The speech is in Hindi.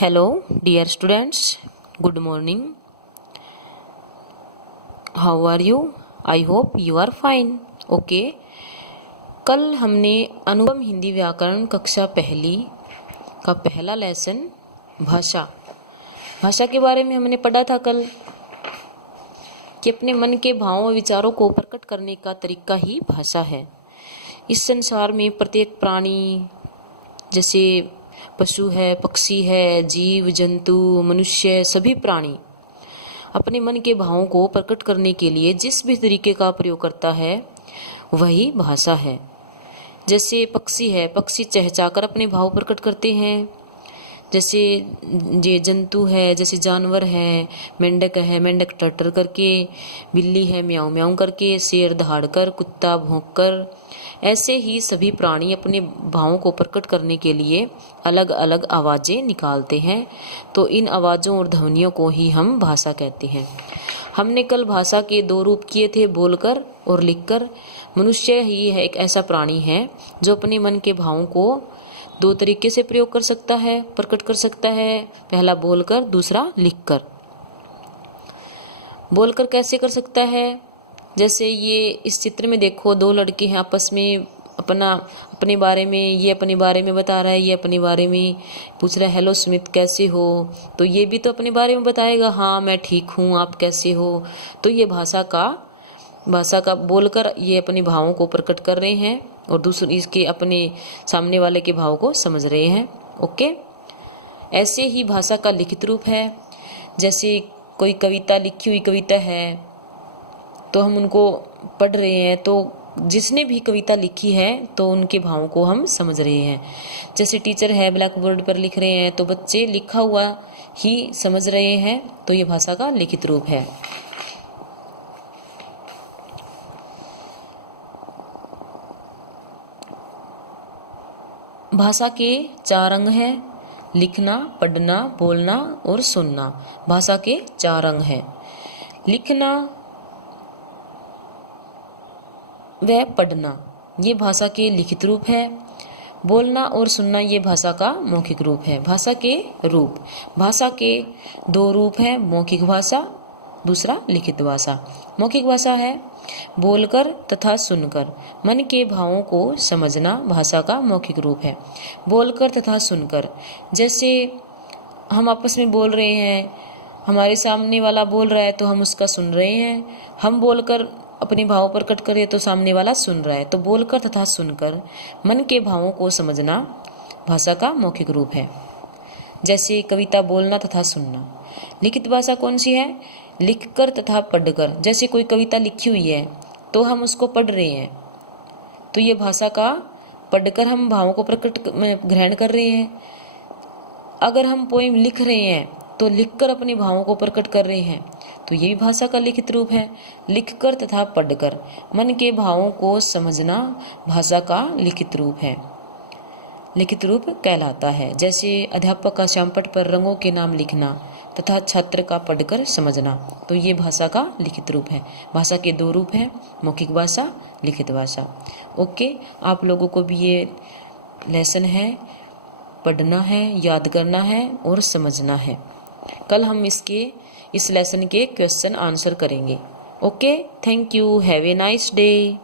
Hello, dear students. Good morning. How are you? I hope you are fine. Okay. कल हमने अनुपम हिंदी व्याकरण कक्षा पहली का पहला लेसन भाषा के बारे में हमने पढ़ा था कल कि अपने मन के भावों और विचारों को प्रकट करने का तरीका ही भाषा है। इस संसार में प्रत्येक प्राणी जैसे पशु है, पक्षी है, जीव जंतु, मनुष्य, सभी प्राणी अपने मन के भावों को प्रकट करने के लिए जिस भी तरीके का प्रयोग करता है वही भाषा है। जैसे पक्षी है, पक्षी चहचहाकर अपने भाव प्रकट करते हैं। जैसे ये जंतु है, जैसे जानवर है, मेंढक है, मेंढक टर्टर करके, बिल्ली है म्याऊं म्याऊं करके, शेर दहाड़कर, कुत्ता भौंककर, ऐसे ही सभी प्राणी अपने भावों को प्रकट करने के लिए अलग अलग आवाज़ें निकालते हैं। तो इन आवाज़ों और ध्वनियों को ही हम भाषा कहते हैं। हमने कल भाषा के दो रूप किए थे, बोलकर और लिखकर। मनुष्य ही है एक ऐसा प्राणी है जो अपने मन के भावों को दो तरीके से प्रयोग कर सकता है, प्रकट कर सकता है। पहला बोलकर, दूसरा लिखकर। बोलकर कैसे कर सकता है? जैसे ये इस चित्र में देखो, दो लड़के हैं आपस में अपने बारे में, ये अपने बारे में बता रहा है, ये अपने बारे में पूछ रहा है, हेलो स्मिथ कैसे हो? तो ये भी तो अपने बारे में बताएगा, हाँ मैं ठीक हूँ, आप कैसे हो? तो ये भाषा का बोलकर ये अपने भावों को प्रकट कर रहे हैं और दूसरे इसके अपने सामने वाले के भाव को समझ रहे हैं। ओके, ऐसे ही भाषा का लिखित रूप है। जैसे कोई कविता, लिखी हुई कविता है तो हम उनको पढ़ रहे हैं, तो जिसने भी कविता लिखी है तो उनके भावों को हम समझ रहे हैं। जैसे टीचर है ब्लैक बोर्ड पर लिख रहे हैं तो बच्चे लिखा हुआ ही समझ रहे हैं, तो ये भाषा का लिखित रूप है। भाषा के चार अंग हैं: लिखना, पढ़ना, बोलना और सुनना। भाषा के चार अंग हैं: लिखना व पढ़ना, ये भाषा के लिखित रूप है। बोलना और सुनना ये भाषा का मौखिक रूप है। भाषा के रूप, भाषा के दो रूप हैं: मौखिक भाषा, दूसरा लिखित भाषा। मौखिक भाषा है बोलकर तथा सुनकर मन के भावों को समझना, भाषा का मौखिक रूप है। बोलकर तथा सुनकर, जैसे हम आपस में बोल रहे हैं, हमारे सामने वाला बोल रहा है तो हम उसका सुन रहे हैं। हम बोलकर अपने भाव प्रकट करें तो सामने वाला सुन रहा है। तो बोलकर तथा सुनकर मन के भावों को समझना भाषा का मौखिक रूप है। जैसे कविता बोलना तथा सुनना। लिखित भाषा कौन सी है? लिखकर तथा पढ़कर। जैसे कोई कविता लिखी हुई है तो हम उसको पढ़ रहे हैं, तो ये भाषा का पढ़कर हम भावों को ग्रहण कर रहे हैं। अगर हम पोएम लिख रहे हैं तो लिखकर अपने भावों को प्रकट कर रहे हैं, तो ये भी भाषा का लिखित रूप है। लिखकर तथा पढ़कर मन के भावों को समझना भाषा का लिखित रूप है, लिखित रूप कहलाता है। जैसे अध्यापक का श्यामपट्ट पर रंगों के नाम लिखना तथा छात्र का पढ़कर समझना, तो ये भाषा का लिखित रूप है। भाषा के दो रूप हैं: मौखिक भाषा, लिखित भाषा। ओके, आप लोगों को भी ये लेसन है, पढ़ना है, याद करना है और समझना है। कल हम इस लेसन के क्वेश्चन आंसर करेंगे। Okay, thank you, have a nice day.